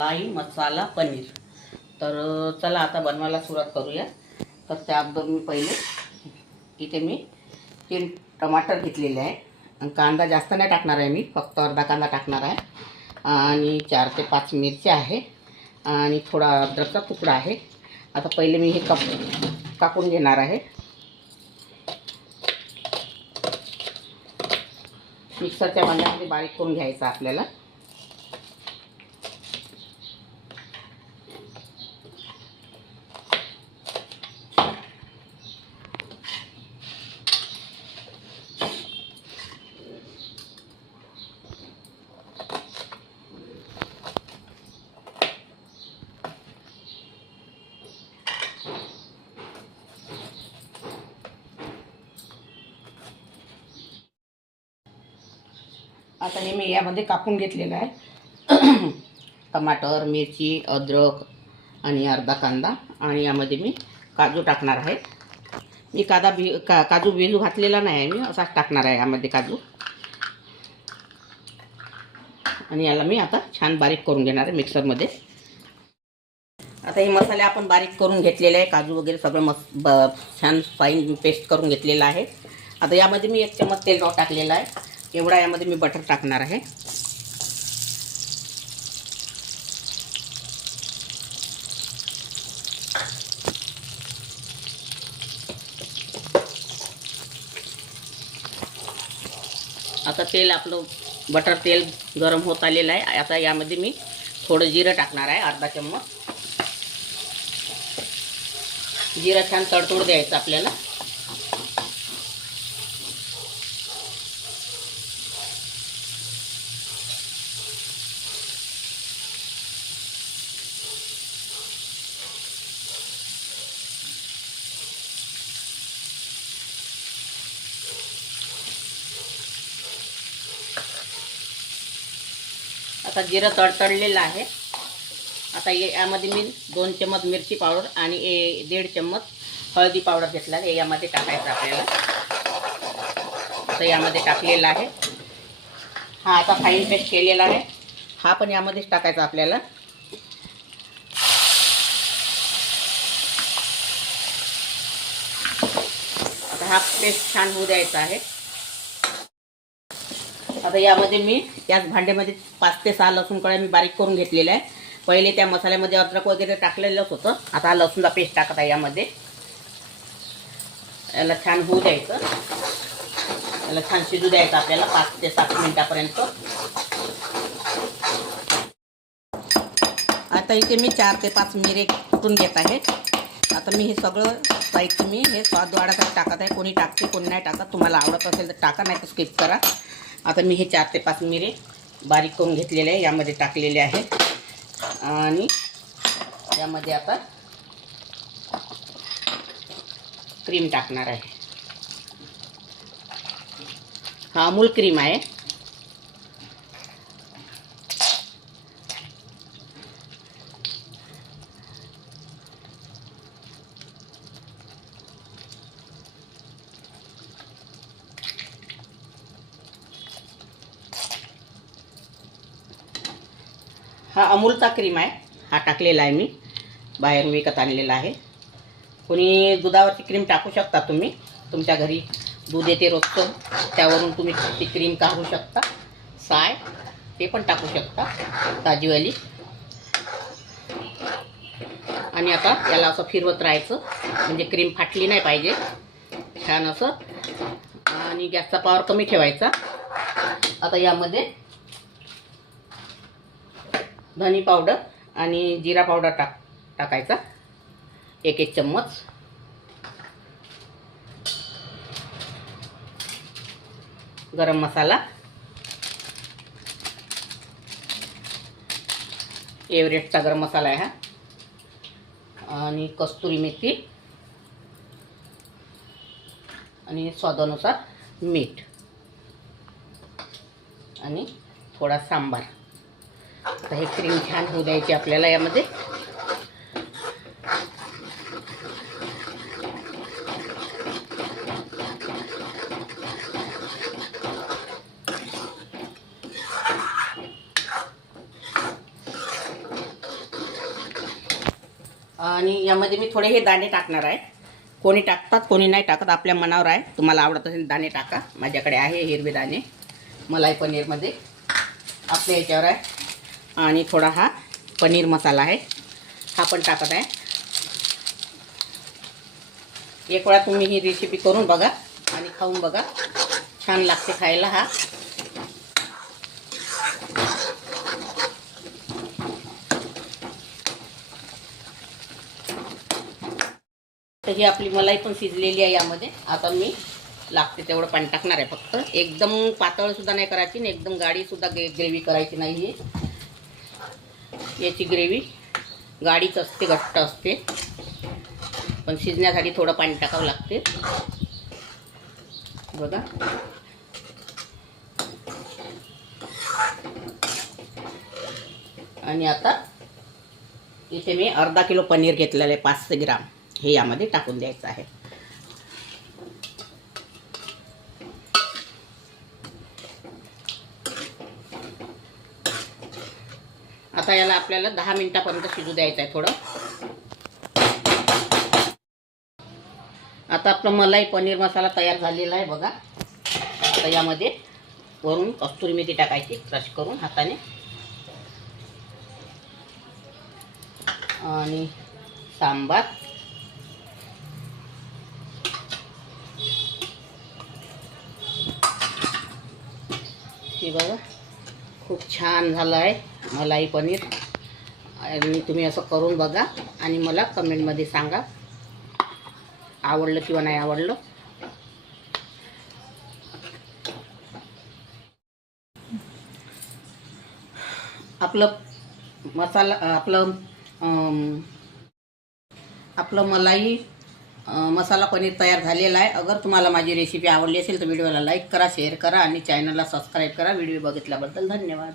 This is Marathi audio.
मलाई मसाला पनीर। तर चला आता बनवायला सुरुवात करूया। तर त्या अगोदर मी पहिले इथे मी 3 टमाटर घेतलेले आहे आणि कांदा जास्त नाही टाकणार आहे, मी फक्त अर्धा कांदा टाकणार आहे आणि 4 ते 5 मिरच्या आहे आणि थोडा अद्रकचा तुकडा आहे। आता पहिले मी हे कापून घेणार आहे। मिक्सरच्या भांड्यामध्ये बारीक करून घ्यायचं आपल्याला। आता हे मी यामध्ये कापून घेतलेलं आहे टमाटर, मिरची, अद्रक आणि अर्धा कांदा आणि यामध्ये मी काजू टाकणार आहे। मी काजू भिजू घातलेला नाही आहे, मी असाच टाकणार आहे यामध्ये काजू। आणि याला मी आता छान बारीक करून घेणार आहे मिक्सरमध्ये। आता हे मसाले आपण बारीक करून घेतलेले आहे, काजू वगैरे सगळं छान फाईन पेस्ट करून घेतलेलं आहे। आता यामध्ये मी 1 चमच तेल टाकलेलं आहे, एवढा यामध्ये मी बटर टाकणार आहे। आता आपलं बटर तेल गरम होत आलेलं आहे। आता यामध्ये मी थोडं जिरं टाकणार आहे, अर्धा चम्मच। जिरं छान तडतड द्यायचं आपल्याला। आता जिरं तडतडलेलं आहे। आता यामध्ये मी 2 चम्मच मिरची पावडर आणि 1.5 चम्मच हळदी पावडर घेतला आहे, यामध्ये टाकायचं आपल्याला। आता यामध्ये टाकलेला आहे। हा आता फाईन पेस्ट केलेला आहे, हा पण यामध्येच टाकायचा आपल्याला। आता हा पेस्ट छान होऊ द्यायचा आहे। आता यामध्ये मी याच भांड्यामध्ये 5 ते 6 लसूण कळ्या मी बारीक करून घेतलेल्या आहे। पहिले त्या मसाल्यामध्ये अद्रक वगैरे टाकलेलंच होतं, आता हा लसूणचा पेस्ट टाकत आहे यामध्ये। याला छान होऊ द्यायचं, याला छान शिजू द्यायचं आपल्याला 5 ते 7 मिनिटापर्यंत। आता इथे मी 4 ते 5 मिरे कुटून घेत आहे। आता मी हे सगळं साहित्य मी हे स्वाद वाढायसाठी टाकत आहे। कोणी टाकते कोणी नाही टाकत, तुम्हाला आवडत असेल तर टाका, नाही तर स्किप करा। आता मी हे 4 ते 5 मिरे बारीक करून घेतलेले आहे, यामध्ये टाकलेले आहे आणि यामध्ये आता क्रीम टाकणार आहे। हा अमूल क्रीम आहे। हा अमूलचा क्रीम आहे, हा टाकलेला आहे मी, बाहेरून विकत आणलेला आहे। कोणी दुधावरची क्रीम टाकू शकता तुम्ही, तुमच्या घरी दूध येते रोजचं, त्यावरून तुम्ही ती क्रीम काढू शकता। साय ते पण टाकू शकता ताजीवाली। आणि आता याला असं फिरवत राहायचं, म्हणजे क्रीम फाटली नाही पाहिजे, छान असं। आणि गॅसचा पॉवर कमी ठेवायचा। आता यामध्ये धनी पावडर आणि जिरा पावडर टाकायचा 1 चम्मच। गरम मसाला, एव्हरेस्टचा गरम मसाला आहे हा, आणि कस्तुरी मेथी आणि स्वादानुसार मीठ आणि थोडा सांबार। आता हे क्रीम छान होऊ द्यायची आपल्याला यामध्ये। आणि यामध्ये मी थोडे हे दाणे टाकणार आहे. कोणी टाकतात कोणी नाही टाकत, आपल्या मनावर आहे. तुम्हाला आवडत असेल दाणे टाका. माझ्याकडे आहे हिरवे दाणे मलाई पनीरमध्ये, आपल्या याच्यावर आहे. आणि थोडा हा पनीर मसाला आहे, हा पण टाकत आहे. एक वेळा तुम्ही ही रेसिपी करून बघा आणि खाऊन बघा, छान लागते खायला. हा तर ही आपली मलाई पण शिजलेली आहे. यामध्ये आता मी लागते तेवढं पाणी टाकणार आहे. फक्त एकदम पातळ सुद्धा नाही करायची आणि एकदम गाढी सुद्धा ग्रेव्ही करायची नाही आहे. याची ग्रेव्ही गाढीच असते, घट्ट असते, पण शिजण्यासाठी थोडं पाणी टाकावं लागते बघा. आणि आता इथे मी अर्धा किलो पनीर घेतलेलं आहे, 500 ग्राम, हे यामध्ये टाकून द्यायचं आहे. आता याला आपल्याला 10 मिनिटापर्यंत शिजू द्यायचं आहे थोडं. आता आपला मलाई पनीर मसाला तयार झालेला आहे बघा. आता यामध्ये वरून कस्तुरी मेथी टाकायची क्रश करून हाताने, आणि सांबार, हे बघा खूप छान झालं आहे मलाई पनीर. आणि तुम्ही असं करून बघा आणि मला कमेंटमध्ये सांगा आवडलं किंवा नाही आवडलं. आपलं मसाला आपलं मलाई मसाला पनीर तयार झालेला आहे. अगर तुम्हाला माझी रेसिपी आवडली असेल तर व्हिडिओला लाईक करा, शेअर करा आणि चॅनलला सबस्क्राईब करा. व्हिडिओ बघितल्याबद्दल धन्यवाद.